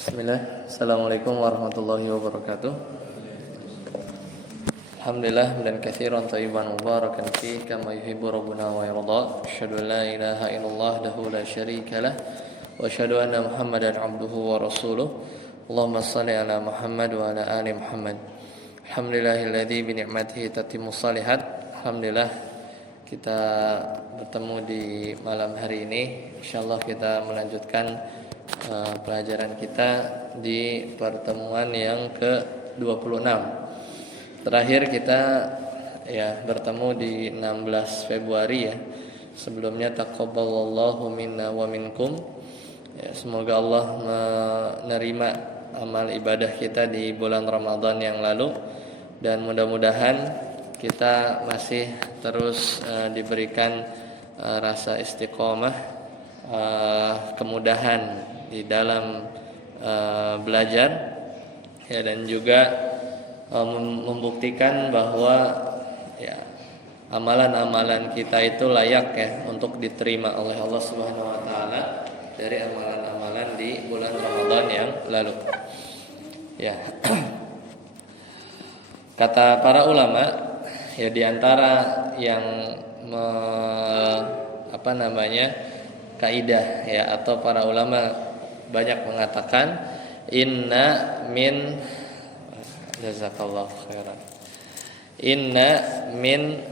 Bismillah. Assalamualaikum warahmatullahi wabarakatuh. Alhamdulillah dan katsiran thayyiban mubarakan fihi kama yuhibbu rabbuna wa yarda. Asyhadu an la ilaha illallah wahdahu la syarika lah wa asyhadu anna Muhammadan abduhu wa rasuluh. Allahumma shalli ala Muhammad wa ala ali Muhammad. Alhamdulillahilladzi bi ni'matihi tatimmus shalihat. Alhamdulillah kita bertemu di malam hari ini. Insyaallah kita melanjutkan pelajaran kita di pertemuan yang ke-26. Terakhir kita bertemu di 16 Februari ya. Sebelumnya taqabbalallahu minna wa minkum. Semoga Allah menerima amal ibadah kita di bulan Ramadan yang lalu, dan mudah-mudahan kita masih terus diberikan rasa istiqomah, kemudahan di dalam belajar ya, dan juga membuktikan bahwa amalan-amalan kita itu layak ya untuk diterima oleh Allah Subhanahu wa taala dari amalan-amalan di bulan Ramadan yang lalu. Ya. Kata para ulama ya, di antara yang kaidah ya, atau para ulama banyak mengatakan inna min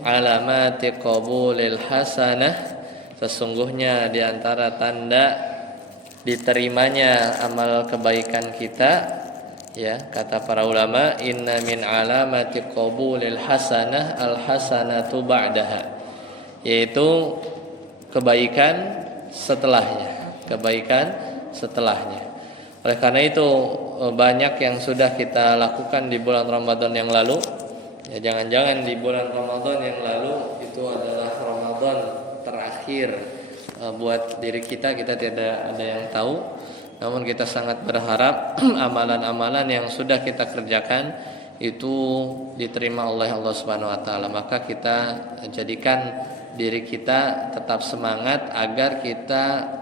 alamati qabulil hasanah, sesungguhnya di antara tanda diterimanya amal kebaikan kita ya, kata para ulama, inna min alamati qabulil hasanah al hasanatu ba'daha, yaitu kebaikan setelahnya. Oleh karena itu banyak yang sudah kita lakukan di bulan Ramadan yang lalu. Ya, jangan-jangan di bulan Ramadan yang lalu itu adalah Ramadan terakhir buat diri kita tidak ada yang tahu. Namun kita sangat berharap amalan-amalan yang sudah kita kerjakan itu diterima oleh Allah Subhanahu wa taala. Maka kita jadikan diri kita tetap semangat agar kita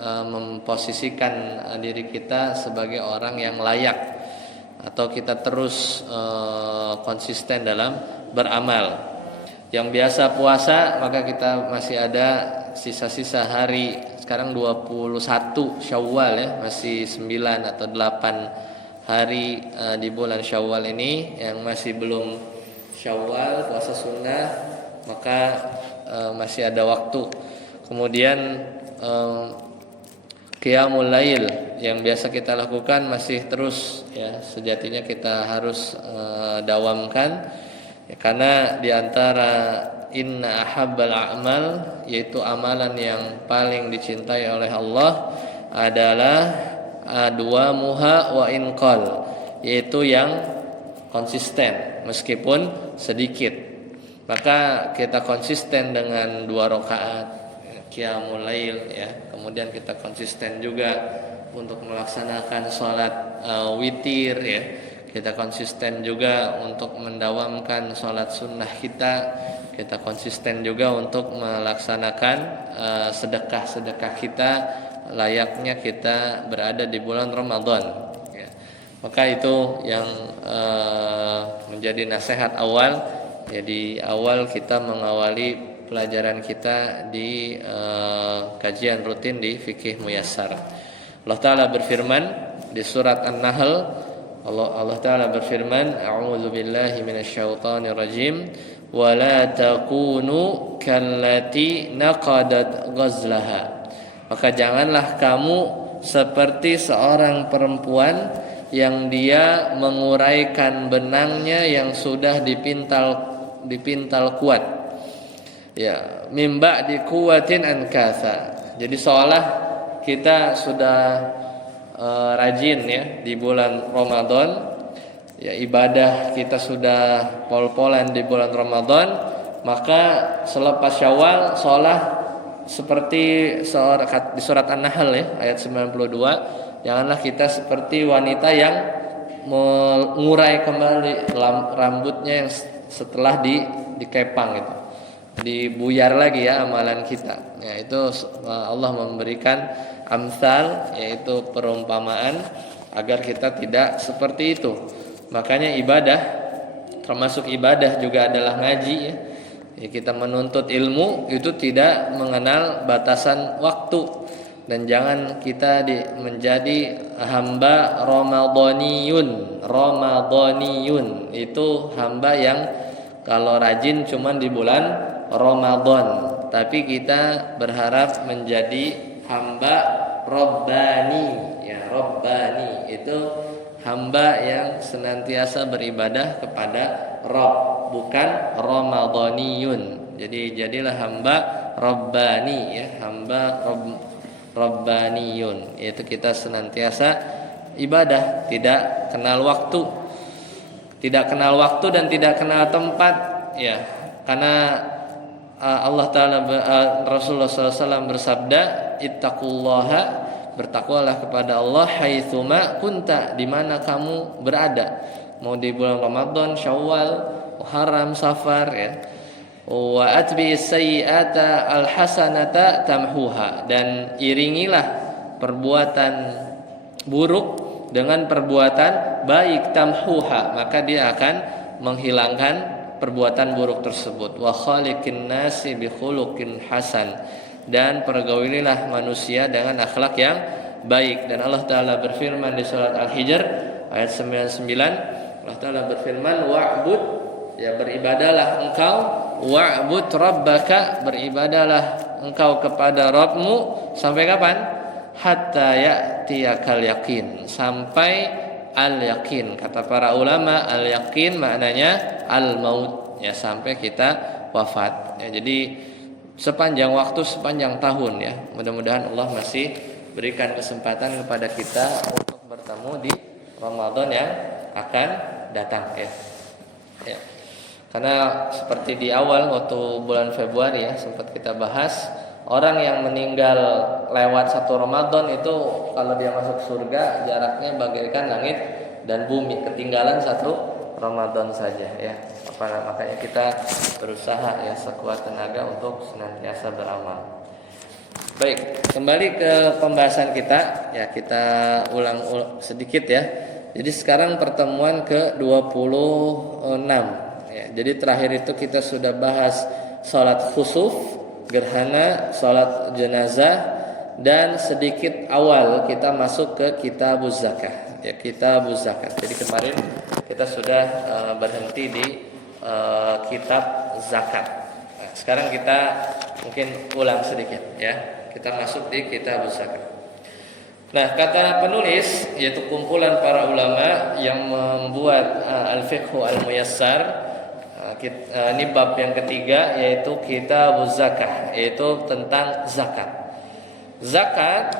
memposisikan diri kita sebagai orang yang layak, atau kita terus konsisten dalam beramal. Yang biasa puasa, maka kita masih ada sisa-sisa hari. Sekarang 21 Syawal ya, masih 9 atau 8 hari di bulan Syawal ini yang masih belum Syawal, puasa sunnah, maka masih ada waktu. Kemudian Qiyamul Lail yang biasa kita lakukan masih terus ya, sejatinya kita harus dawamkan ya, karena diantara inna ahabbal a'mal, yaitu amalan yang paling dicintai oleh Allah adalah adwamuha wa inqal, yaitu yang konsisten meskipun sedikit. Maka kita konsisten dengan 2 rakaat Qiyamul Lail ya. Kemudian kita konsisten juga untuk melaksanakan sholat witir ya. Kita konsisten juga untuk mendawamkan sholat sunnah kita. Kita konsisten juga untuk melaksanakan sedekah-sedekah kita layaknya kita berada di bulan Ramadan ya. Maka itu yang menjadi nasihat awal. Jadi awal kita mengawali pelajaran kita di kajian rutin di Fikih Muyassar. Allah Ta'ala berfirman di surat An-Nahl, Allah Ta'ala berfirman, a'udzu billahi minasyaitonir rajim, wa la takunu kallati naqadat ghazlaha. Maka janganlah kamu seperti seorang perempuan yang dia menguraikan benangnya yang sudah dipintal kuat. Ya, mimba di kuwatin ankasa. Jadi seolah kita sudah rajin ya di bulan Ramadan. Ya, ibadah kita sudah pol-polan di bulan Ramadan, maka selepas Syawal seolah seperti di surat An-Nahl ya, ayat 92, janganlah kita seperti wanita yang mengurai kembali rambutnya yang setelah dikepang itu. Dibuyar lagi ya amalan kita. Ya, itu Allah memberikan amsal, yaitu perumpamaan agar kita tidak seperti itu. Makanya ibadah, termasuk ibadah juga adalah ngaji ya. Kita menuntut ilmu itu tidak mengenal batasan waktu, dan jangan kita menjadi hamba Ramadhaniyun. Ramadhaniyun itu hamba yang kalau rajin cuman di bulan Ramadan, tapi kita berharap menjadi hamba Rabbani ya. Rabbani itu hamba yang senantiasa beribadah kepada Rabb, bukan Ramadhaniyun. Jadi jadilah hamba Rabbani ya, hamba Rabbaniyun, yaitu kita senantiasa ibadah, tidak kenal waktu. Tidak kenal waktu dan tidak kenal tempat ya. Karena Allah Ta'ala Rasulullah SAW bersabda, ittaqullaha, bertakwalah kepada Allah, haitsuma kunta, di mana kamu berada, mau di bulan Ramadan, Syawal, Muharram, Safar ya. Wa atbi sayyi'ata alhasanata tamhuha, dan iringilah perbuatan buruk dengan perbuatan baik, tamhuha, maka dia akan menghilangkan perbuatan buruk tersebut. Wa khaliqin nasi bi khuluqin hasan, dan pergaulilah manusia dengan akhlak yang baik. Dan Allah Ta'ala berfirman di surat Al-Hijr ayat 99, Allah Ta'ala berfirman, wa'bud, ya beribadalah engkau, wa'bud rabbaka, beribadalah engkau kepada Rabbmu, sampai kapan? Hatta ya'tiyakal yakin, sampai al-yakin. Kata para ulama, al-yakin maknanya al-maut ya, sampai kita wafat ya. Jadi sepanjang waktu, sepanjang tahun ya, mudah-mudahan Allah masih berikan kesempatan kepada kita untuk bertemu di Ramadan yang akan datang ya. Ya. Karena seperti di awal waktu bulan Februari ya, sempat kita bahas, orang yang meninggal lewat satu Ramadan itu kalau dia masuk surga jaraknya bagaikan langit dan bumi, ketinggalan satu Ramadan saja ya. Makanya kita berusaha ya sekuat tenaga untuk senantiasa beramal. Baik, kembali ke pembahasan kita ya, kita ulang sedikit ya. Jadi sekarang pertemuan ke-26 ya. Jadi terakhir itu kita sudah bahas salat khusuf, gerhana, salat jenazah, dan sedikit awal kita masuk ke kitabuz zakah ya, kitabuz zakat. Jadi kemarin kita sudah berhenti di kitab zakat. Nah, sekarang kita mungkin ulang sedikit ya. Kita masuk di kitabuz zakat. Nah, kata penulis, yaitu kumpulan para ulama yang membuat al-fiqhu al-muyassar, ini bab yang ketiga, yaitu kitabuz zakah, yaitu tentang zakat. Zakat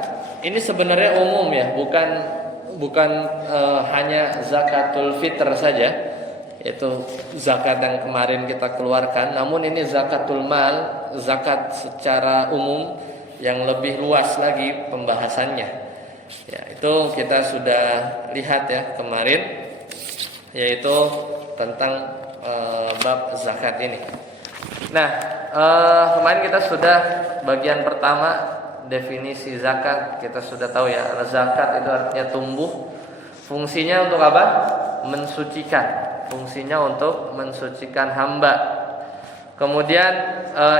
ini sebenarnya umum ya, bukan hanya zakatul fitr saja, yaitu zakat yang kemarin kita keluarkan, namun ini zakatul mal, zakat secara umum yang lebih luas lagi pembahasannya. Ya, itu kita sudah lihat ya kemarin, yaitu tentang bab zakat ini. Nah, kemarin kita sudah bagian pertama, definisi zakat kita sudah tahu ya. Zakat itu artinya tumbuh. Fungsinya untuk apa? Mensucikan. Fungsinya untuk mensucikan hamba. Kemudian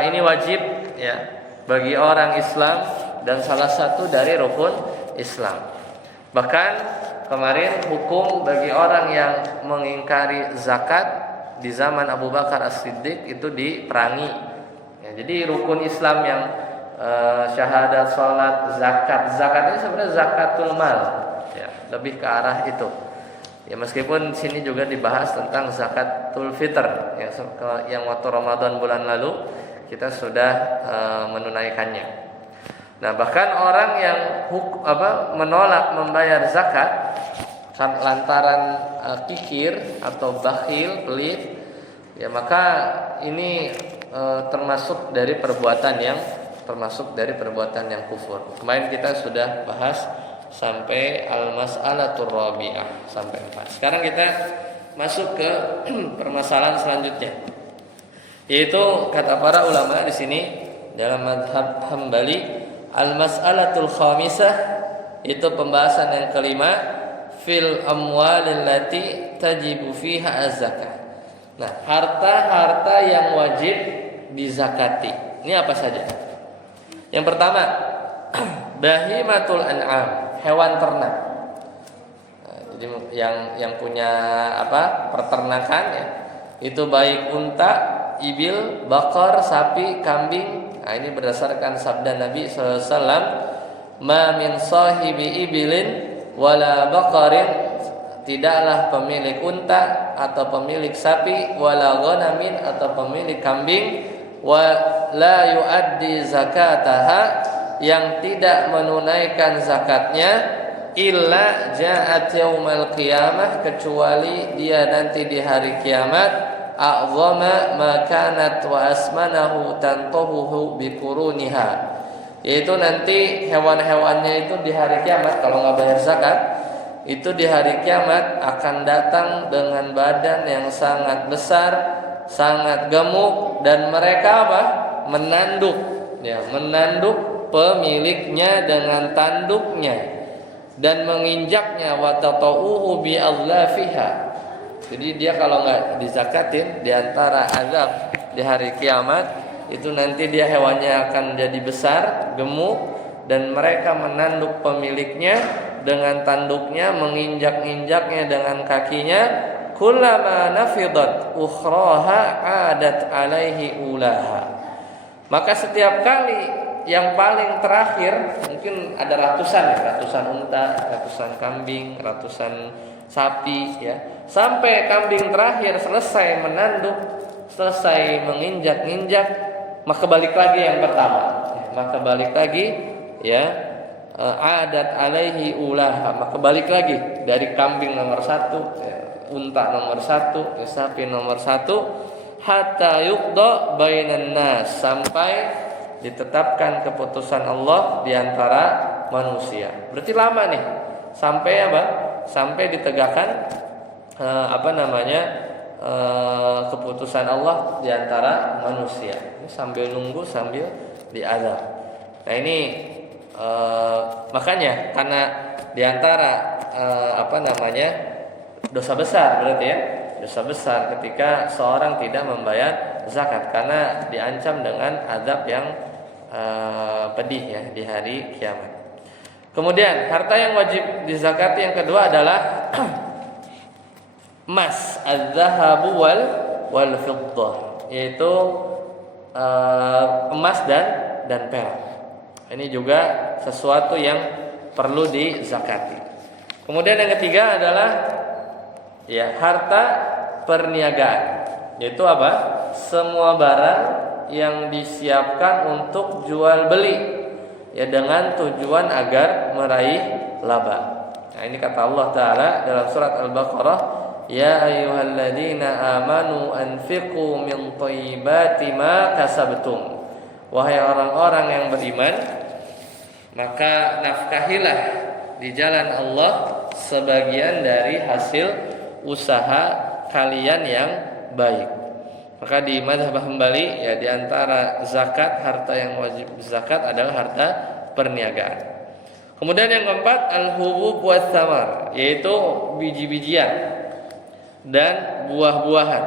ini wajib ya bagi orang Islam dan salah satu dari rukun Islam. Bahkan kemarin hukum bagi orang yang mengingkari zakat di zaman Abu Bakar As-Siddiq itu diperangi ya, jadi rukun Islam yang syahadat, salat, zakat. Zakat ini sebenarnya zakatul mal ya, lebih ke arah itu ya, meskipun sini juga dibahas tentang zakatul fitr yang waktu Ramadan bulan lalu kita sudah menunaikannya. Nah, bahkan orang yang menolak membayar zakat lantaran kikir atau bakhil, pelit, ya maka ini termasuk dari perbuatan yang kufur. Kemarin kita sudah bahas sampai al-mas'alatur rabi'ah sampai 4. Sekarang kita masuk ke permasalahan selanjutnya, yaitu kata para ulama di sini dalam mazhab Hambali, al-mas'alatul khamisah, itu pembahasan yang kelima, fil amwalil lati tajibu fiha az-zakah. Nah, harta-harta yang wajib dizakati. Ini apa saja? Yang pertama, bahimatul an'am, hewan ternak. Nah, jadi yang punya peternakan ya, itu baik unta, ibil, bakar, sapi, kambing. Nah, ini berdasarkan sabda Nabi sallallahu alaihi wasallam, "Ma min sahibi ibilin wala baqarin," tidaklah pemilik unta atau pemilik sapi, wala ghanamin atau pemilik kambing, wa la yuaddi zakataha, yang tidak menunaikan zakatnya, illa ja'at yaumal qiyamah, kecuali dia nanti di hari kiamat, a'zama ma kanat wa asmanahu tantahuhu biquruniha, yaitu nanti hewan-hewannya itu di hari kiamat kalau nggak bayar zakat, itu di hari kiamat akan datang dengan badan yang sangat besar, sangat gemuk, dan mereka menanduk ya, menanduk pemiliknya dengan tanduknya dan menginjaknya, wa tatauhu bi adlafiha. Jadi dia kalau nggak dizakatin, di antara azab di hari kiamat itu nanti dia hewannya akan jadi besar, gemuk, dan mereka menanduk pemiliknya dengan tanduknya, menginjak-injaknya dengan kakinya. Kullama nafidat ukhraha adat alaihi ulaha. Maka setiap kali yang paling terakhir, mungkin ada ratusan unta, ratusan kambing, ratusan sapi ya, sampai kambing terakhir selesai menanduk, selesai menginjak-injak, maka balik lagi yang pertama ya, maka balik lagi ya, adat alaihi ulaha, maka balik lagi dari kambing nomor 1 ya, unta nomor 1 ya, sapi nomor 1, hatta yuqda bainan nas, sampai ditetapkan keputusan Allah di antara manusia. Berarti lama nih, sampai sampai ditegakkan keputusan Allah di antara manusia. Ini sambil nunggu, sambil diazab. Nah ini makanya karena di antara dosa besar, berarti ya, dosa besar ketika seorang tidak membayar zakat, karena diancam dengan azab yang pedih ya di hari kiamat. Kemudian harta yang wajib dizakati yang kedua adalah emas, az-zahabu wal fiddah, yaitu emas dan perak. Ini juga sesuatu yang perlu dizakati. Kemudian yang ketiga adalah ya harta perniagaan, yaitu semua barang yang disiapkan untuk jual beli ya, dengan tujuan agar meraih laba. Nah, ini kata Allah Ta'ala dalam surat Al-Baqarah, ya ayyuhalladzina amanu anfiqu min thayyibati ma kasabtum. Wahai orang-orang yang beriman, maka nafkahilah di jalan Allah sebagian dari hasil usaha kalian yang baik. Maka di mazhab Hambali ya, di antara zakat, harta yang wajib zakat adalah harta perniagaan. Kemudian yang keempat, al-hubub was samar, yaitu biji-bijian dan buah-buahan.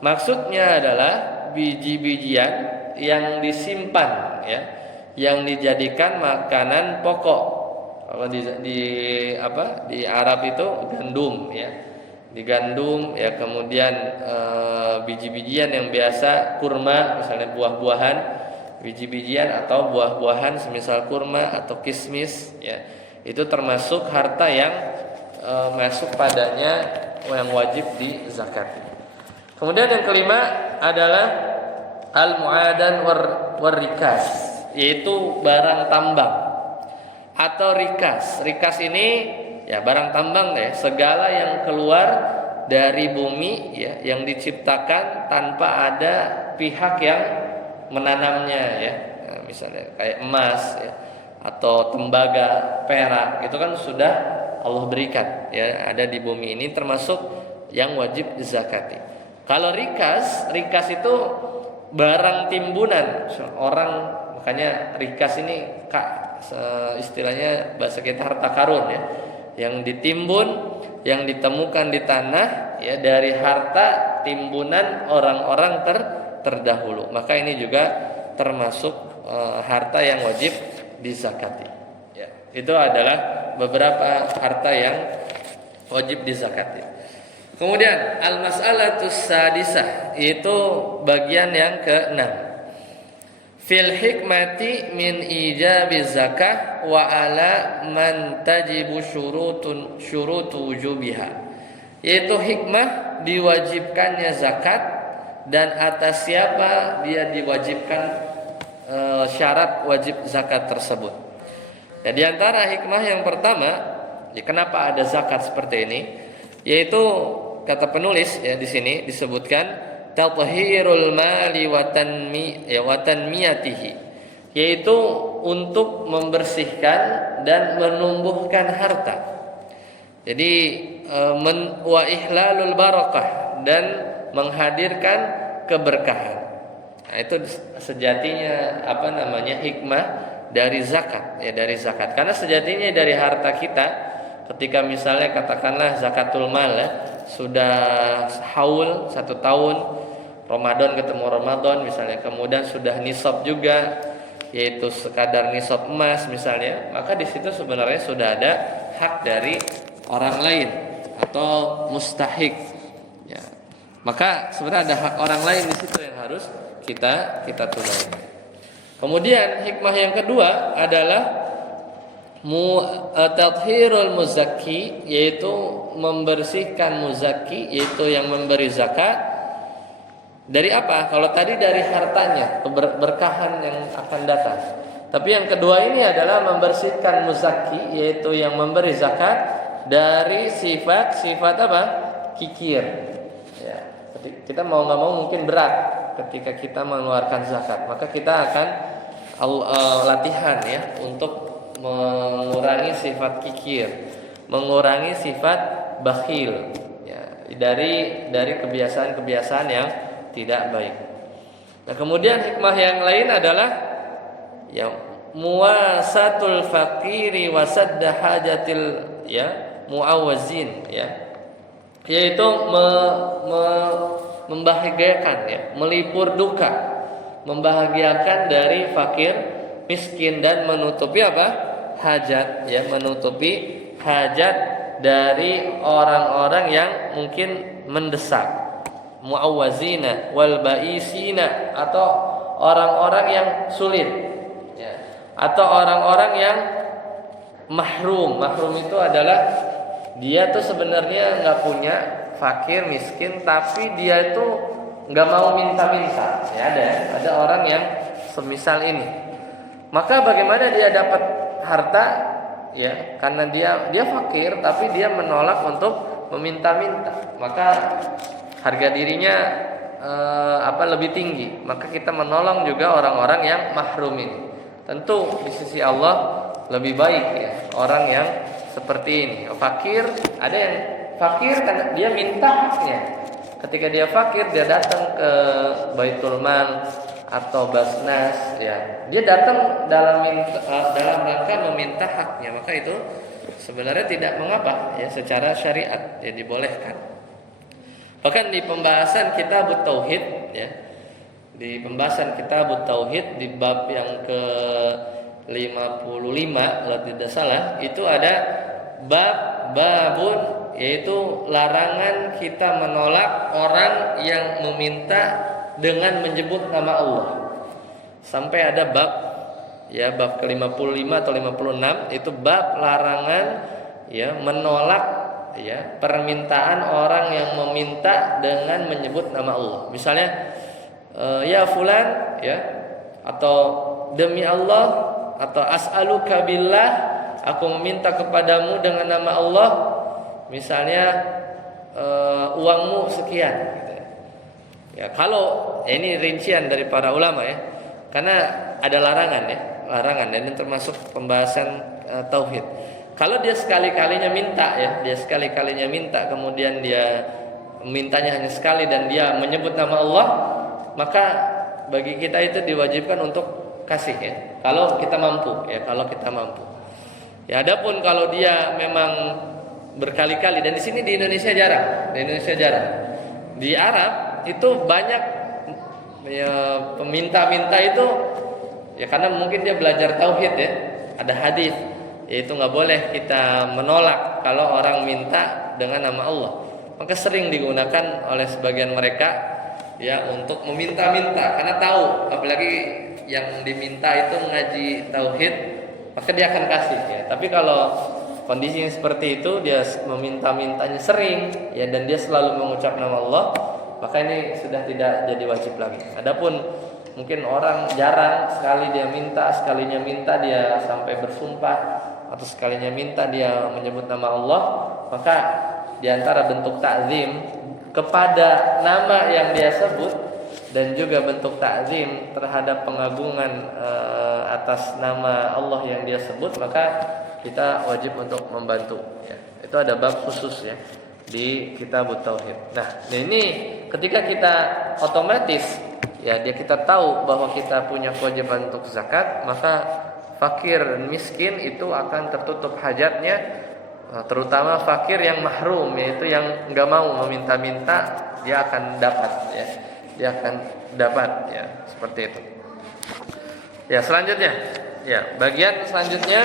Maksudnya adalah biji-bijian yang disimpan ya, yang dijadikan makanan pokok. Kalau di Arab itu gandum ya, di gandum ya, kemudian biji-bijian yang biasa kurma, misalnya buah-buahan, biji-bijian atau buah-buahan semisal kurma atau kismis ya, itu termasuk harta yang masuk padanya yang wajib dizakati. Kemudian yang kelima adalah al-mu'adan war-rikas, yaitu barang tambang atau rikas. Rikas ini ya barang tambang ya, segala yang keluar dari bumi ya, yang diciptakan tanpa ada pihak yang menanamnya ya. Nah, misalnya kayak emas ya, atau tembaga, perak, itu kan sudah Allah berikan ya, ada di bumi ini, termasuk yang wajib dizakati. Kalau rikas itu barang timbunan orang, makanya rikas ini istilahnya bahasa kita harta karun ya. yang ditimbun, yang ditemukan di tanah ya dari harta timbunan orang-orang terdahulu. Maka ini juga termasuk harta yang wajib dizakati. Ya, itu adalah beberapa harta yang wajib dizakati. Kemudian al-mas'alatus sadisah, itu bagian yang ke-6. Fil hikmati min ijabi zakah wa ala man tajibu syurutu wujubiha. Yaitu hikmah diwajibkannya zakat dan atas siapa dia diwajibkan syarat wajib zakat tersebut. Ya, di antara hikmah yang pertama, ya, kenapa ada zakat seperti ini? Yaitu kata penulis ya di sini disebutkan tathhirul mali wa tanmiyatihi, yaitu untuk membersihkan dan menumbuhkan harta. Jadi wa ihlalul barakah, dan menghadirkan keberkahan. Nah, itu sejatinya hikmah dari zakat ya, dari zakat. Karena sejatinya dari harta kita, ketika misalnya katakanlah zakatul mal ya, sudah haul 1 tahun, Ramadan ketemu Ramadan misalnya, kemudian sudah nisab juga, yaitu sekadar nisab emas misalnya, maka di situ sebenarnya sudah ada hak dari orang lain atau mustahik. Ya. Maka sebenarnya ada hak orang lain di situ yang harus kita tunaikan. Kemudian hikmah yang kedua adalah tathhirul muzakki, yaitu membersihkan muzakki, yaitu yang memberi zakat. Dari apa? Kalau tadi dari hartanya, keberkahan yang akan datang. Tapi yang kedua ini adalah membersihkan muzakki, yaitu yang memberi zakat, dari sifat-sifat apa? Kikir. Ya, kita mau nggak mau mungkin berat ketika kita mengeluarkan zakat. Maka kita akan latihan ya untuk mengurangi sifat kikir, mengurangi sifat bakhil ya, dari kebiasaan-kebiasaan yang tidak baik. Nah, kemudian hikmah yang lain adalah ya muwasatul fakiri wasadda hajatil ya muawazin ya, yaitu membahagiakan ya, melipur duka, membahagiakan dari fakir miskin, dan menutupi apa? Hajat ya, menutupi hajat dari orang-orang yang mungkin mendesak. Muawwazina wal baisina, atau orang-orang yang sulit ya, atau orang-orang yang mahrum. Mahrum itu adalah dia tuh sebenarnya nggak punya, fakir miskin, tapi dia itu nggak mau minta-minta ya. Ada orang yang semisal ini. Maka bagaimana dia dapat harta ya, karena dia fakir tapi dia menolak untuk meminta-minta, maka harga dirinya lebih tinggi. Maka kita menolong juga orang-orang yang mahrum ini. Tentu di sisi Allah lebih baik ya orang yang seperti ini. Fakir, ada yang fakir karena dia minta haknya. Ketika dia fakir, dia datang ke Baitul Mal atau Basnas ya, dia datang dalam rangka meminta haknya, maka itu sebenarnya tidak mengapa ya, secara syariat ya dibolehkan. Bahkan di pembahasan kitab tauhid ya, di pembahasan kitab tauhid di bab yang ke 55 kalau tidak salah, itu ada babun, yaitu larangan kita menolak orang yang meminta dengan menyebut nama Allah. Sampai ada bab ya, bab ke-55 atau 56, itu bab larangan ya menolak ya permintaan orang yang meminta dengan menyebut nama Allah. Misalnya ya fulan ya, atau demi Allah, atau as'aluka billah, aku meminta kepadamu dengan nama Allah, misalnya uangmu sekian. Ya, kalau ini rincian dari para ulama ya, karena ada larangan ya, larangan, dan ini termasuk pembahasan tauhid. Kalau dia sekali-kalinya minta ya, dia sekali-kalinya minta, kemudian dia mintanya hanya sekali dan dia menyebut nama Allah, maka bagi kita itu diwajibkan untuk kasih ya, kalau kita mampu ya, kalau kita mampu. Ya, adapun kalau dia memang berkali-kali, dan di sini di Indonesia jarang. Di Indonesia jarang. Di Arab itu banyak ya, peminta-minta itu ya karena mungkin dia belajar tauhid ya. Ada hadis yaitu nggak boleh kita menolak kalau orang minta dengan nama Allah. Maka sering digunakan oleh sebagian mereka ya untuk meminta-minta karena tahu apalagi yang diminta itu ngaji tauhid, maka dia akan kasih ya. Tapi kalau kondisinya seperti itu, dia meminta-mintanya sering ya dan dia selalu mengucap nama Allah, maka ini sudah tidak jadi wajib lagi. Adapun mungkin orang jarang sekali dia minta, sekalinya minta dia sampai bersumpah, atau sekalinya minta dia menyebut nama Allah, maka di antara bentuk ta'zim kepada nama yang dia sebut dan juga bentuk ta'zim terhadap pengagungan atas nama Allah yang dia sebut, maka kita wajib untuk membantu ya. Itu ada bab khusus ya di kitab tauhid. Nah, ini ketika kita otomatis ya kita tahu bahwa kita punya kewajiban untuk zakat, maka fakir dan miskin itu akan tertutup hajatnya, terutama fakir yang mahrum, yaitu yang enggak mau meminta-minta, dia akan dapat ya. Dia akan dapat ya, seperti itu. Ya, selanjutnya ya, bagian selanjutnya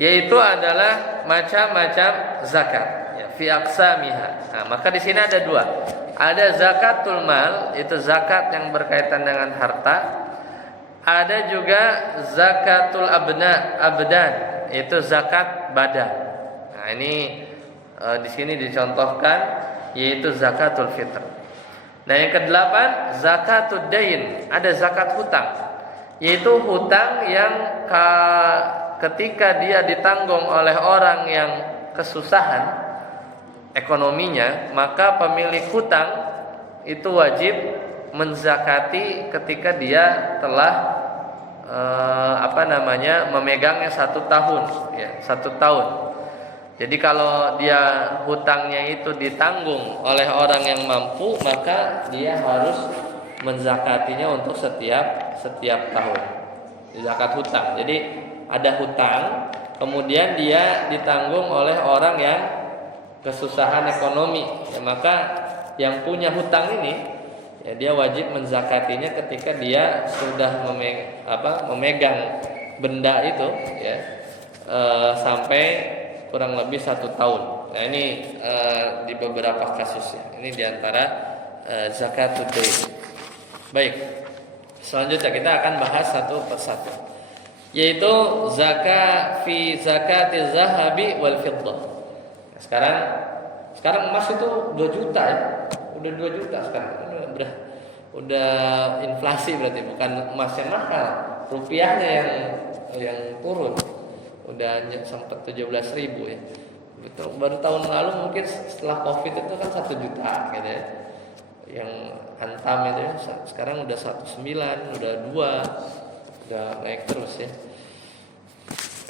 yaitu adalah macam-macam zakat ya, fi aqsamiha. Nah, maka di sini ada dua. Ada zakatul mal, itu zakat yang berkaitan dengan harta. Ada juga zakatul abdan, itu zakat badan. Nah, ini di sini dicontohkan yaitu zakatul fitr. Nah, yang kedelapan zakatud dain, ada zakat hutang, yaitu hutang yang ketika dia ditanggung oleh orang yang kesusahan ekonominya, maka pemilik hutang itu wajib menzakati ketika dia telah memegangnya 1 tahun ya, 1 tahun. Jadi kalau dia hutangnya itu ditanggung oleh orang yang mampu, maka dia harus menzakatinya untuk setiap tahun. Zakat hutang. Jadi ada hutang, kemudian dia ditanggung oleh orang yang kesusahan ekonomi, ya, maka yang punya hutang ini ya dia wajib menzakatinya ketika dia sudah memegang benda itu ya sampai kurang lebih 1 tahun. Nah, ini di beberapa kasus ya. Ini diantara zakatul dain. Baik, selanjutnya kita akan bahas satu persatu, yaitu zakat fi zakatiz zahabi wal fiddah. Sekarang emas itu 2 juta ya. Udah 2 juta sekarang. Udah inflasi berarti, bukan emas yang mahal, rupiahnya yang turun. Udah sempat 17.000 ya. Betul, baru tahun lalu mungkin setelah Covid itu kan 1 juta gitu ya. Yang antam itu ya, sekarang udah 1,9, udah 2, udah naik terus ya.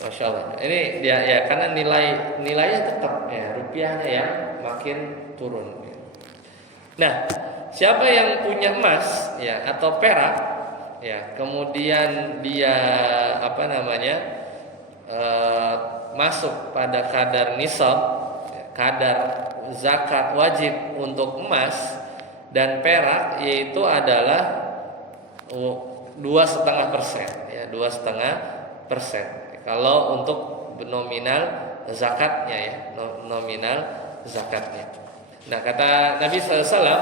Masya Allah. Ini dia ya karena nilainya tetap ya, rupiahnya yang makin turun. Nah, siapa yang punya emas ya atau perak ya, kemudian dia masuk pada kadar nisab, kadar zakat wajib untuk emas dan perak, yaitu adalah 2,5% ya, 2,5%. Kalau untuk nominal zakatnya ya, nominal zakatnya. Nah, kata Nabi SAW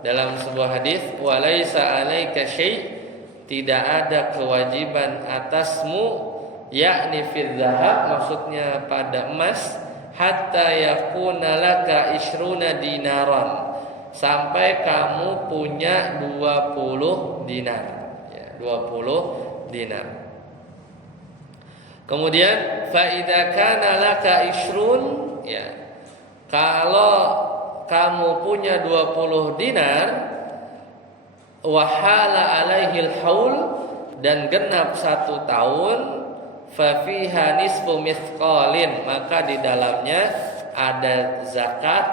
dalam sebuah hadis, walaisa 'alaika syai', tidak ada kewajiban atasmu, yakni fil zahab, maksudnya pada emas, hatta yakuna laka ishruna dinaran, sampai kamu punya 20 dinar ya, 20 dinar. Kemudian fa idza kana laka ishrun ya, kalau kamu punya 20 dinar, wahala alaihil haul, dan genap 1 tahun, fa fiha nisfu mithqalin, maka di dalamnya ada zakat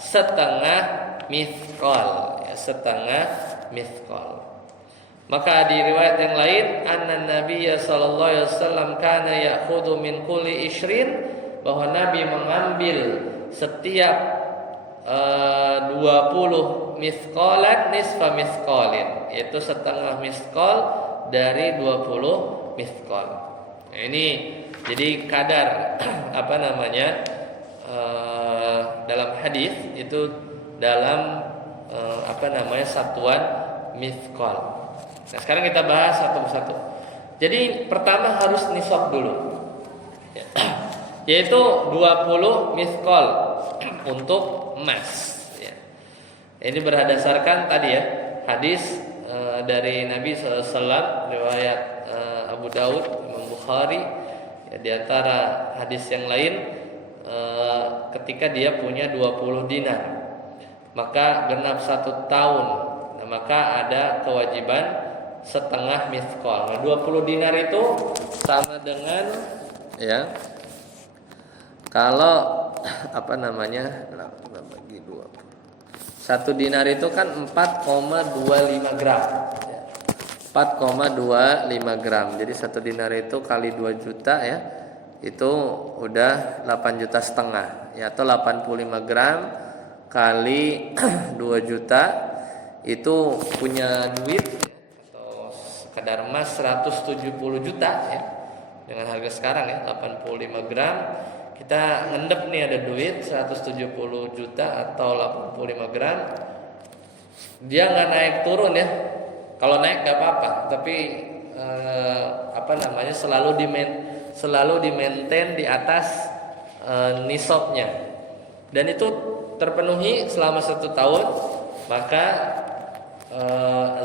setengah mithqal ya, setengah mithqal. Maka di riwayat yang lain, anna Nabiya sallallahu alaihi wasallam kana ya'khudhu min kulli ishrin bahwa Nabi mengambil setiap 20 misqalan nisfa misqalin, yaitu setengah misqal dari 20 misqal. Nah, ini jadi kadar apa namanya dalam hadis itu dalam apa namanya satuan misqal. Nah, sekarang kita bahas satu persatu. Jadi pertama harus nisab dulu. Yaitu 20 misqal untuk emas ya. Ini berdasarkan tadi ya hadis dari Nabi SAW riwayat Abu Daud, Imam Bukhari ya, di antara hadis yang lain ketika dia punya 20 dinar maka genap 1 tahun, nah, maka ada kewajiban setengah misqal. Nah, 20 dinar itu sama dengan ya kalau apa namanya bagi 20. 1 dinar itu kan 4,25 gram. 4,25 gram. Jadi 1 dinar itu kali 2 juta ya. Itu udah 8 juta setengah ya, atau 85 gram kali 2 juta itu punya duit atau kadar emas 170 juta ya. Dengan harga sekarang ya 85 gram kita ngendep nih ada duit 170 juta atau 85 gram. Dia nggak naik turun ya. Kalau naik nggak apa-apa, tapi apa namanya selalu di maintain di atas nisabnya. Dan itu terpenuhi selama 1 tahun, maka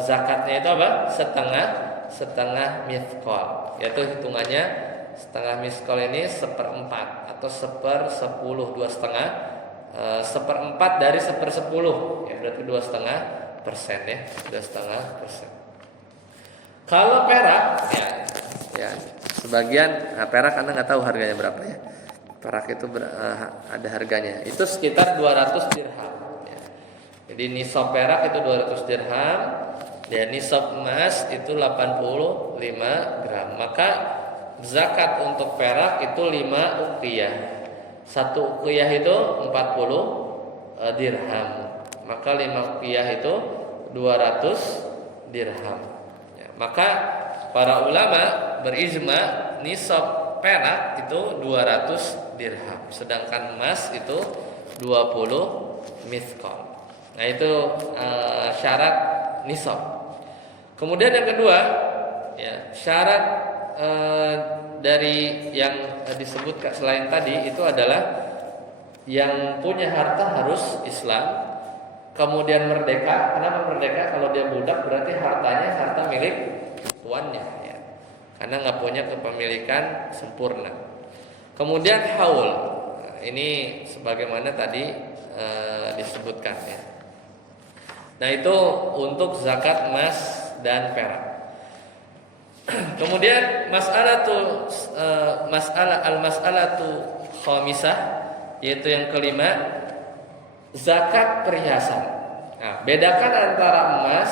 zakatnya itu apa? Setengah misqal. Yaitu hitungannya setengah misqal ini 1/4 atau 1/10, 2,5 1/4 dari 1/10 ya, berarti 2,5% ya, 2,5%. Kalau perak ya sebagian perak Anda nggak tahu harganya berapa ya. Perak itu ada harganya. Itu sekitar 200 dirham ya. Jadi nisab perak itu 200 dirham dan nisab emas itu 85 gram. Maka zakat untuk perak itu 5 uqiyah. 1 uqiyah itu 40 dirham. Maka 5 uqiyah itu 200 dirham ya. Maka para ulama berijma nisab perak itu 200 dirham, sedangkan emas itu 20 misqal. Nah, itu syarat nisab. Kemudian yang kedua ya, syarat dari yang disebutkan selain tadi itu adalah yang punya harta harus Islam, kemudian merdeka. Kenapa merdeka? Kalau dia budak berarti hartanya harta milik tuannya ya, karena nggak punya kepemilikan sempurna. Kemudian haul, nah, ini sebagaimana tadi disebutkan ya. Nah, itu untuk zakat emas dan perak. Kemudian masalah al-mas'alatu khamisah, yaitu yang kelima, zakat perhiasan. Nah, bedakan antara emas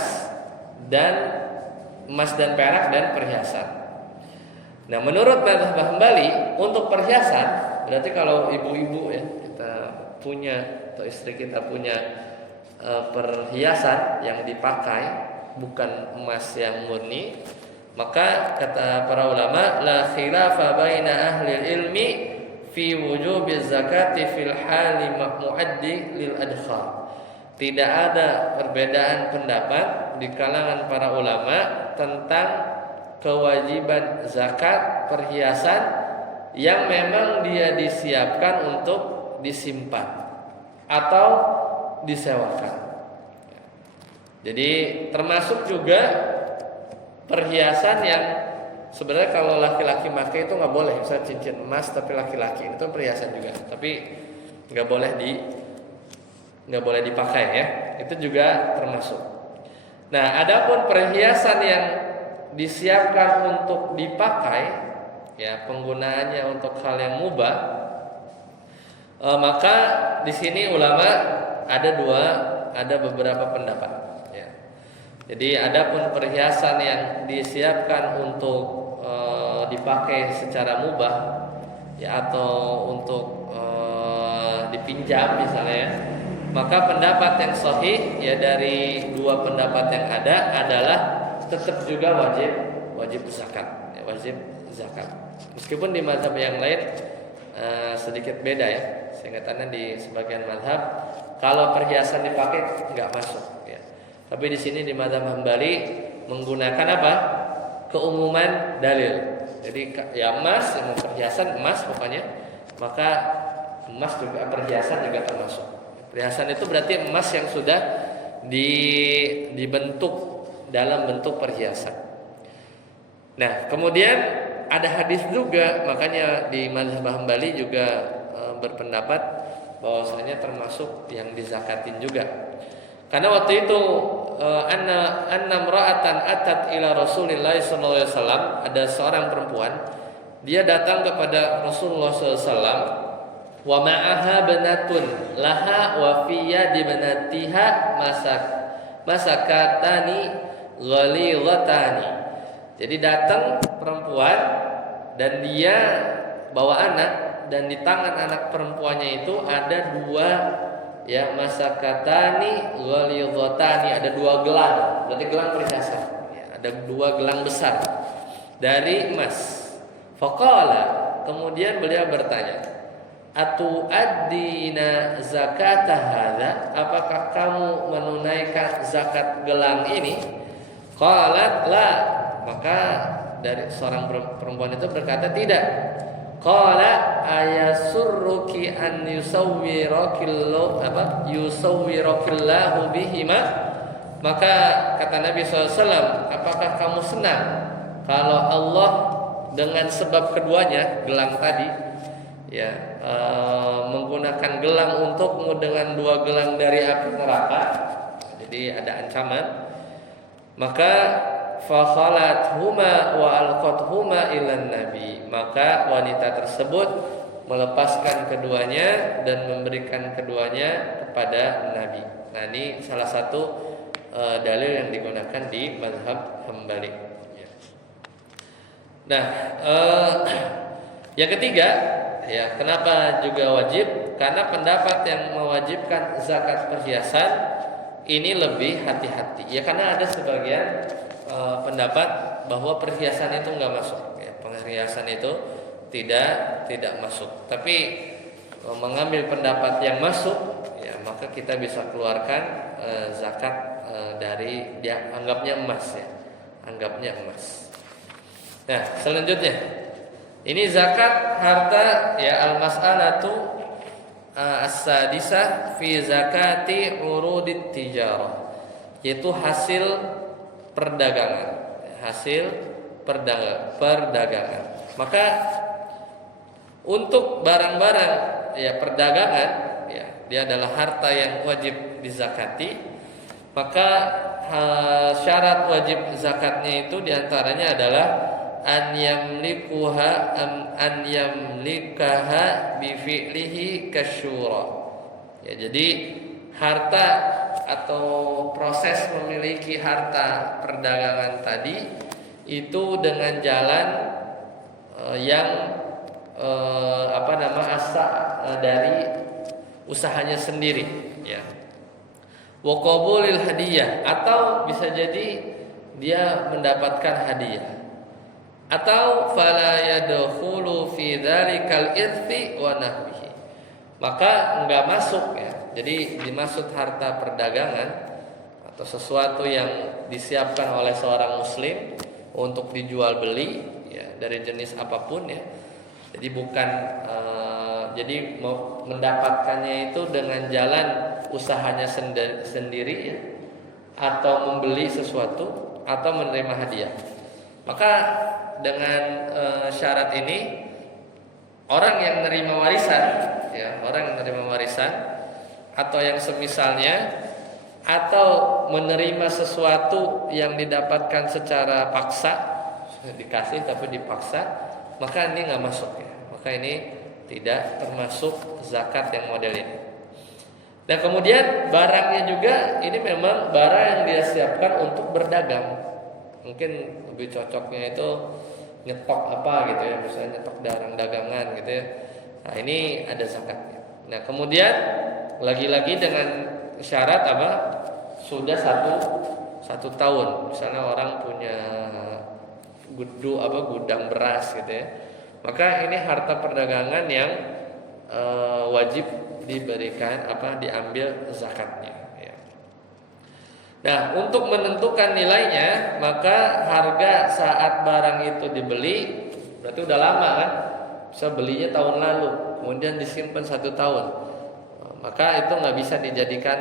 dan perak dan perhiasan. Nah, menurut mazhab Hambali untuk perhiasan berarti kalau ibu-ibu ya kita punya atau istri kita punya perhiasan yang dipakai bukan emas yang murni, maka kata para ulama la khilafa baina ahli ilmi fi wujubi zakati fil hali muaddi lil adkhar. Tidak ada perbedaan pendapat di kalangan para ulama tentang kewajiban zakat perhiasan yang memang dia disiapkan untuk disimpan atau disewakan. Jadi termasuk juga perhiasan yang sebenarnya kalau laki-laki pakai itu nggak boleh, misalnya cincin emas tapi laki-laki itu perhiasan juga, tapi nggak boleh dipakai ya, itu juga termasuk. Nah, adapun perhiasan yang disiapkan untuk dipakai ya, penggunaannya untuk hal yang mubah, maka di sini ulama ada beberapa pendapat ya. Jadi adapun perhiasan yang disiapkan untuk dipakai secara mubah ya atau untuk dipinjam misalnya ya, maka pendapat yang sahih ya dari dua pendapat yang ada adalah tetap juga wajib zakat, ya, wajib zakat. Meskipun di mazhab yang lain sedikit beda ya. Seingatannya di sebagian mazhab kalau perhiasan dipakai nggak masuk ya. Tapi di sini di mazhab Hambali menggunakan apa? Keumuman dalil. Jadi ya emas, yang perhiasan emas pokoknya, maka emas juga perhiasan juga termasuk. Perhiasan itu berarti emas yang sudah dibentuk dalam bentuk perhiasan. Nah, kemudian ada hadis juga, makanya di mazhab Hambali juga berpendapat bahwasanya termasuk yang dizakatin juga. Karena waktu itu anna imra'atan atat ila Rasulillah sallallahu alaihi wasallam, ada seorang perempuan dia datang kepada Rasulullah sallallahu alaihi wasallam, wa ma'aha banatun laha wa fi yadi banatiha masakatani ghalidhatani. Jadi datang perempuan dan dia bawa anak, dan di tangan anak perempuannya itu ada dua ya masakatani ghalidhatani, ada dua gelang, berarti gelang perhiasan ya, ada dua gelang besar dari emas. Faqala, kemudian beliau bertanya, atu addina zakata hadza, apakah kamu menunaikan zakat gelang ini? Qalat la, maka dari seorang perempuan itu berkata tidak. Qala ayasurruki an yusawwirakillahu bihima, maka kata Nabi SAW, apakah kamu senang kalau Allah dengan sebab keduanya gelang tadi ya menggunakan gelang untukmu dengan dua gelang dari api neraka, jadi ada ancaman. Maka fakhalat huma wa alqathuma ilan nabi, maka wanita tersebut melepaskan keduanya dan memberikan keduanya kepada Nabi. Nah, ini salah satu dalil yang digunakan di mazhab Hambali. Nah, yang ketiga ya, kenapa juga wajib? Karena pendapat yang mewajibkan zakat perhiasan ini lebih hati-hati. Ya, karena ada sebagian pendapat bahwa perhiasan itu nggak masuk, ya, perhiasan itu tidak masuk. Tapi mengambil pendapat yang masuk, ya maka kita bisa keluarkan zakat dari dia anggapnya emas ya, anggapnya emas. Nah, selanjutnya ini zakat harta ya, al-mas'alatu as-sadisah fi zakati urudit tijarah, yaitu hasil perdagangan. Maka untuk barang-barang ya perdagangan ya, dia adalah harta yang wajib dizakati. Maka syarat wajib zakatnya itu diantaranya adalah an yamlikaha bi fi'lihi kasyura. Ya, jadi harta atau proses memiliki harta perdagangan tadi itu dengan jalan yang dari usahanya sendiri ya. Wa qabulil hadiyah, atau bisa jadi dia mendapatkan hadiah, atau fala yadkhulu fi dzalikal irthi wa nahwihi, maka enggak masuk ya. Jadi dimaksud harta perdagangan atau sesuatu yang disiapkan oleh seorang muslim untuk dijual beli ya, dari jenis apapun ya. Jadi bukan jadi mendapatkannya itu dengan jalan usahanya sendiri ya, atau membeli sesuatu atau menerima hadiah. Maka dengan syarat ini orang yang menerima warisan ya, orang yang menerima warisan atau yang semisalnya, atau menerima sesuatu yang didapatkan secara paksa, dikasih tapi dipaksa, maka ini nggak masuk ya. Maka ini tidak termasuk zakat yang model ini. Dan kemudian barangnya juga ini memang barang yang dia siapkan untuk berdagang. Mungkin lebih cocoknya itu nyetok apa gitu ya, misalnya nyetok barang dagangan gitu ya. Nah, ini ada zakatnya. Nah, kemudian lagi-lagi dengan syarat apa? Sudah satu tahun. Misalnya orang punya gudang beras gitu ya. Maka ini harta perdagangan yang wajib diberikan diambil zakatnya ya. Nah, untuk menentukan nilainya, maka harga saat barang itu dibeli berarti udah lama kan? Bisa belinya tahun lalu, kemudian disimpan 1 tahun, maka itu nggak bisa dijadikan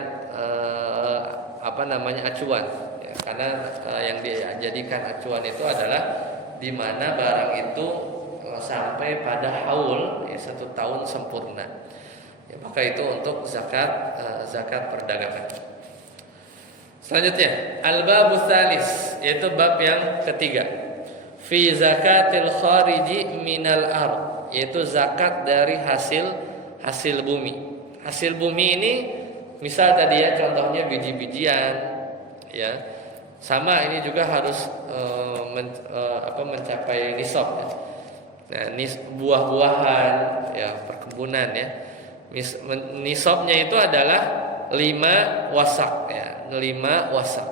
acuan ya, karena yang dijadikan acuan itu adalah di mana barang itu sampai pada haul ya 1 tahun sempurna ya, maka itu untuk zakat perdagangan. Selanjutnya al-babus tsalis, yaitu bab yang ketiga, fi zakatil khariji minal ard, yaitu zakat dari hasil bumi. Hasil bumi ini misal tadi ya, contohnya biji-bijian ya. Sama ini juga harus mencapai nisab ya. Nah, buah-buahan ya, perkebunan ya. Nisabnya itu adalah 5 wasak ya, 5 wasak.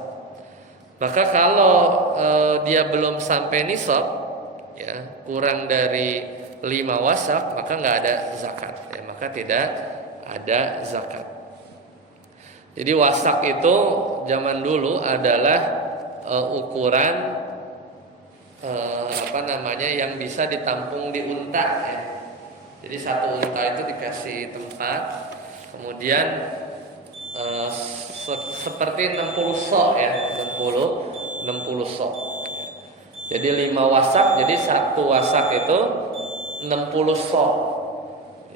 Maka kalau dia belum sampai nisab ya, kurang dari 5 wasak, maka nggak ada zakat ya, maka tidak ada zakat. Jadi wasak itu zaman dulu adalah ukuran yang bisa ditampung di unta ya. Jadi satu unta itu dikasih tempat, kemudian seperti 60 sok ya, 60 sok. Jadi 5 wasak, jadi satu wasak itu 60 sok.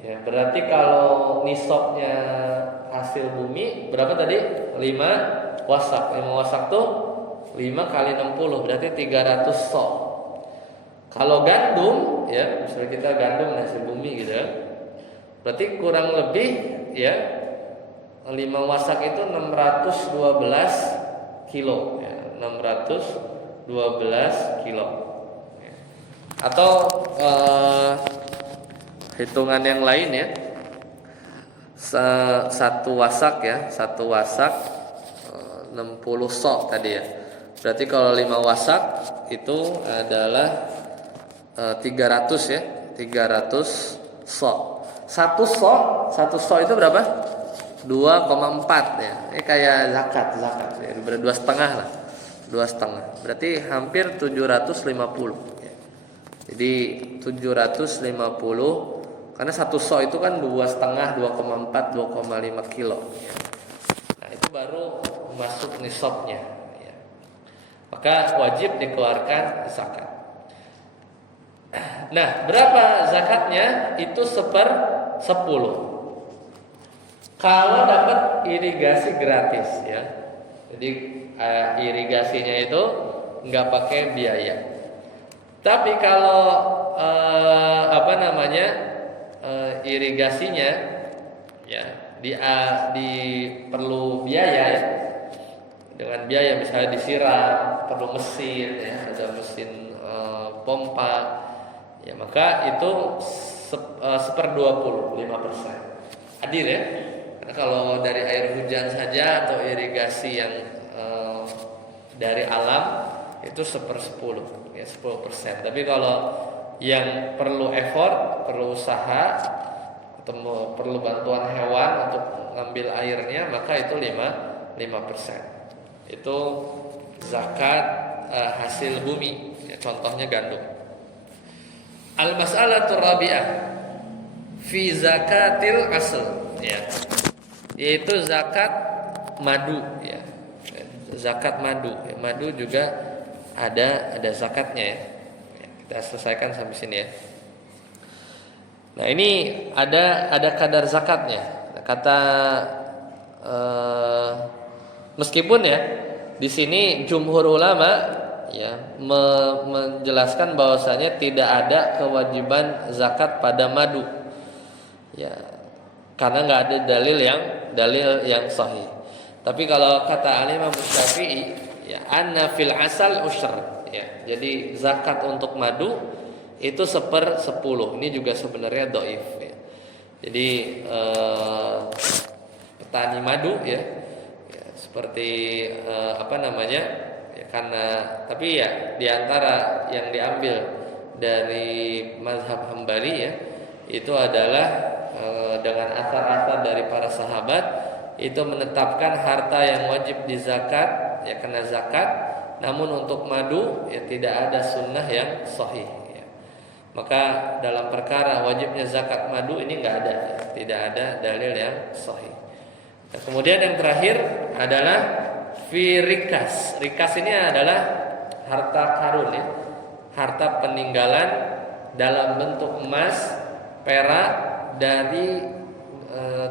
Ya, berarti kalau nisabnya hasil bumi berapa tadi? 5 wasak. 5 wasak tuh 5 kali 60 berarti 300 sok. Kalau gandum ya, misalnya kita gandum hasil bumi gitu ya, berarti kurang lebih ya 5 wasak itu 612 kilo ya, 612 kilo ya. Atau hitungan yang lain ya, satu wasak 60 sok tadi ya. Berarti kalau 5 wasak itu adalah 300 ya, 300 sok. Satu sok itu berapa? 2,4 ya. Ini kayak zakat ya, 2,5 lah. 2,5. Berarti hampir 750 ya. Jadi 750, karena satu sok itu kan 2,5, 2,4, 2,5 kilo ya. Nah, itu baru masuk nisabnya ya. Maka wajib dikeluarkan zakat. Nah, berapa zakatnya? Itu 1/10. Kalau dapat irigasi gratis ya. Jadi irigasinya itu nggak pakai biaya. Tapi kalau irigasinya ya perlu biaya ya. Dengan biaya misalnya disiram, perlu mesin ya, ada mesin pompa. Ya, maka itu 1/20, 5%. Adil ya. Karena kalau dari air hujan saja atau irigasi yang dari alam itu 1/10 ya, 10%. Tapi kalau yang perlu effort, perlu usaha atau perlu bantuan hewan untuk ngambil airnya, maka itu 5%. Itu zakat hasil bumi ya, contohnya gandum. Al-mas'alatur rabi'ah fi zakatil asl ya, yaitu zakat madu ya. Zakat madu ya. Madu juga ada zakatnya ya. Kita selesaikan sampai sini ya. Nah, ini ada kadar zakatnya. Kata meskipun ya di sini jumhur ulama ya menjelaskan bahwasanya tidak ada kewajiban zakat pada madu ya, karena nggak ada dalil yang sahih. Tapi kalau kata Imam Syafi'i ya, anna fil asal ushr, ya. Jadi zakat untuk madu itu 1/10. Ini juga sebenarnya dhaif ya. Jadi petani madu ya, ya seperti apa namanya? Ya, karena tapi ya diantara yang diambil dari mazhab Hambali ya, itu adalah dengan asar-asar dari para sahabat itu menetapkan harta yang wajib dizakat ya kena zakat, namun untuk madu ya tidak ada sunnah yang sahih ya. Maka dalam perkara wajibnya zakat madu ini nggak ada ya. Tidak ada dalil yang sahih. Nah, kemudian yang terakhir adalah fi rikas. Rikas ini adalah harta karun ya, harta peninggalan dalam bentuk emas, perak dari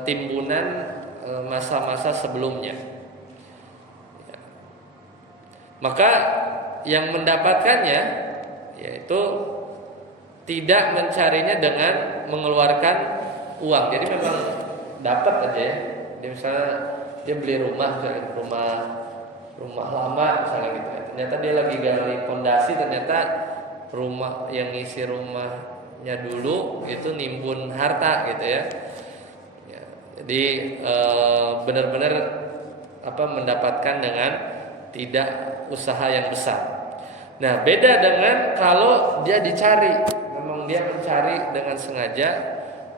timbunan masa-masa sebelumnya. Maka yang mendapatkannya yaitu tidak mencarinya dengan mengeluarkan uang. Jadi memang dapat aja ya. Dia misalnya dia beli rumah, rumah lama misalnya gitu ya. Ternyata dia lagi gali fondasi, ternyata rumah yang ngisi rumahnya dulu itu nimbun harta gitu ya. Jadi benar-benar mendapatkan dengan tidak usaha yang besar. Nah, beda dengan kalau dia dicari, memang dia mencari dengan sengaja,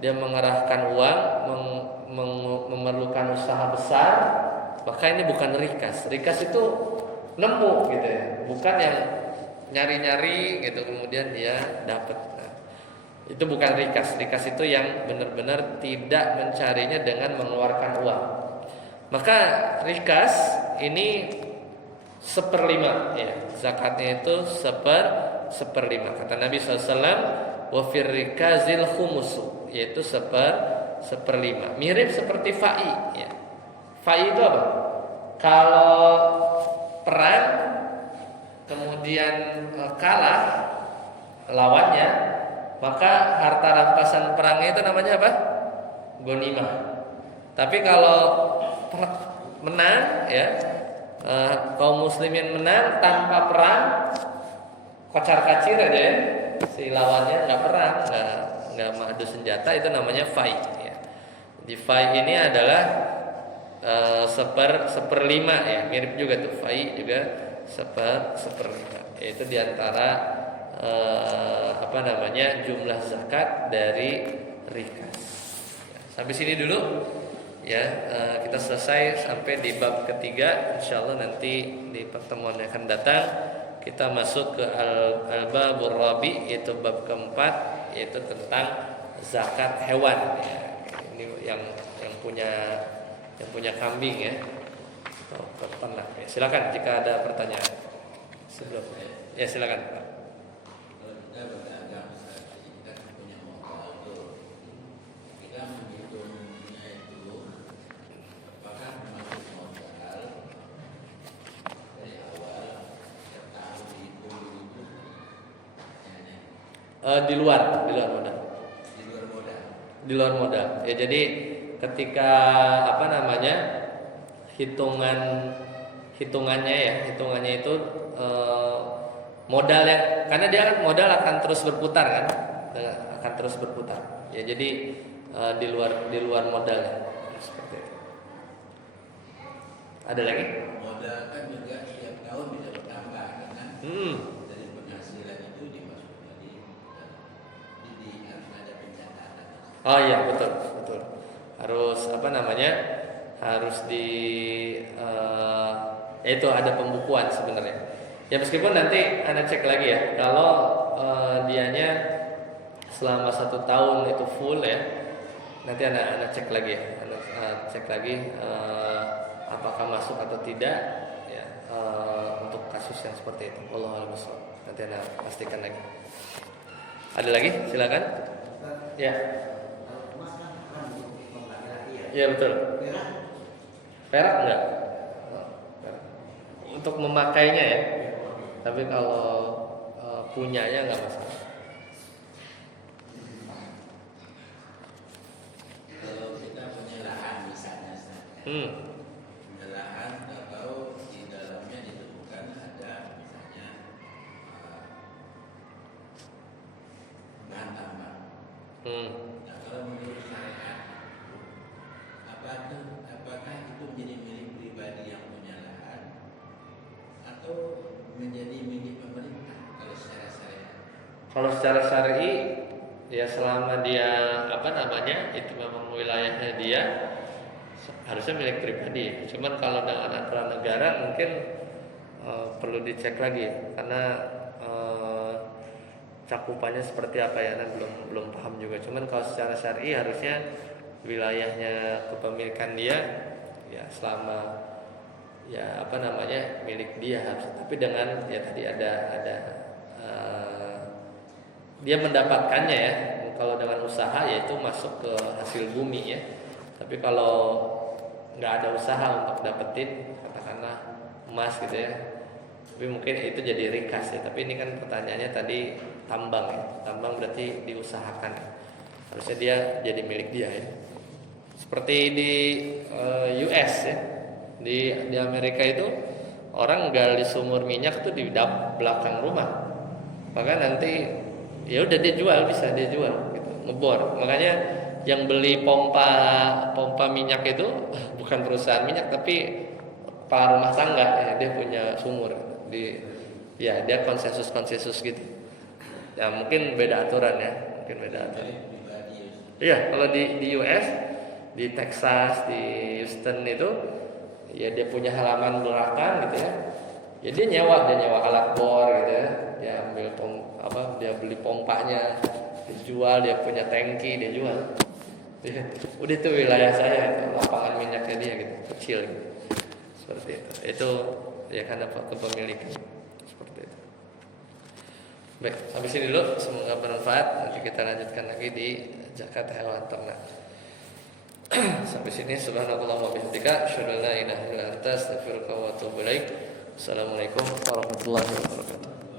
dia mengerahkan uang, memerlukan usaha besar, maka ini bukan rikas. Rikas itu nemu gitu ya, bukan yang nyari-nyari gitu kemudian dia dapat. Itu bukan rikas. Rikas itu yang benar-benar tidak mencarinya dengan mengeluarkan uang. Maka rikas ini 1/5 ya. Zakatnya itu 1/5. Kata Nabi SAW, wa fir rikazil khumusu, yaitu 1/5. Mirip seperti fai ya. Fai itu apa? Kalau perang kemudian kalah lawannya, maka harta rampasan perangnya itu namanya apa? Ghanimah. Tapi kalau menang ya, kaum muslimin menang tanpa perang, kocar-kacir aja ya, si lawannya nggak perang, nggak mengadu senjata, itu namanya fai ya. Di fai ini adalah 1/5 ya, mirip juga tuh fai juga 1/5. Yaitu diantara jumlah zakat dari rikas. Sampai sini dulu ya, kita selesai sampai di bab ketiga. Insyaallah nanti di pertemuan yang akan datang kita masuk ke al-babur rabi, yaitu bab keempat, yaitu tentang zakat hewan ya. Ini yang punya kambing ya, atau peternak ya. Silakan jika ada pertanyaan sebelumnya. Ya silakan Pak. Di luar modal. Di luar modal. Ya jadi ketika hitungannya itu modal yang, karena dia kan modal akan terus berputar kan, akan terus berputar. Ya jadi di luar modal seperti itu. Ada lagi? Modal kan juga setiap tahun bisa bertambah kan? Dari penghasilan itu dimasukkan di harus ada pencatatan. Oh iya betul. Harus harus itu ada pembukuan sebenarnya. Ya meskipun nanti Anda cek lagi ya, kalau dianya selama 1 tahun itu full ya, nanti Anda cek lagi ya, cek lagi apakah masuk atau tidak ya, untuk kasus yang seperti itu. Wallahu a'lam bishawab. Nanti Anda pastikan lagi. Ada lagi? Silakan. Ya. Ya betul. Perak enggak? Untuk memakainya ya. Tapi kalau punyanya enggak masalah. Kalau kita punya lahan misalnya, punya lahan, atau di dalamnya ditemukan ada misalnya Kalau secara syar'i ya selama dia itu memang wilayahnya dia, harusnya milik pribadi. Cuman kalau dengan aturan negara mungkin perlu dicek lagi karena cakupannya seperti apa ya, belum paham juga. Cuman kalau secara syar'i harusnya wilayahnya kepemilikan dia ya selama ya milik dia harus. Tapi dengan ya tadi ada dia mendapatkannya ya. Kalau dengan usaha yaitu masuk ke hasil bumi ya. Tapi kalau nggak ada usaha untuk dapetin katakanlah emas gitu ya, tapi mungkin itu jadi ringkas ya. Tapi ini kan pertanyaannya tadi tambang ya. Tambang berarti diusahakan. Harusnya dia jadi milik dia ya. Seperti di US ya. Di Amerika itu orang gali sumur minyak tuh di belakang rumah. Maka nanti ya udah dia jual, bisa dia jual gitu, ngebor. Makanya yang beli pompa minyak itu bukan perusahaan minyak tapi kepala rumah tangga ya, dia punya sumur ya dia konsensus gitu. Ya mungkin beda aturan ya, mungkin beda aturan. Iya, kalau di US, di Texas, di Houston itu ya dia punya halaman belakang gitu ya. Ya dia nyewa alat bor gitu ya. Dia ambil dia beli pompanya, dijual, dia punya tangki, dia jual. Udah itu wilayah saya, lapangan minyaknya dia gitu, kecil gitu. Seperti itu. Itu ya karena kepemilikan seperti itu. Baik, sampai sini dulu, semoga bermanfaat. Nanti kita lanjutkan lagi di zakat hewan ternak. Sampai sini, subhanallah wa bihamdika, asyhadu an la ilaha illa anta, astaghfiruka wa atubu ilaik. Assalamualaikum warahmatullahi wabarakatuh.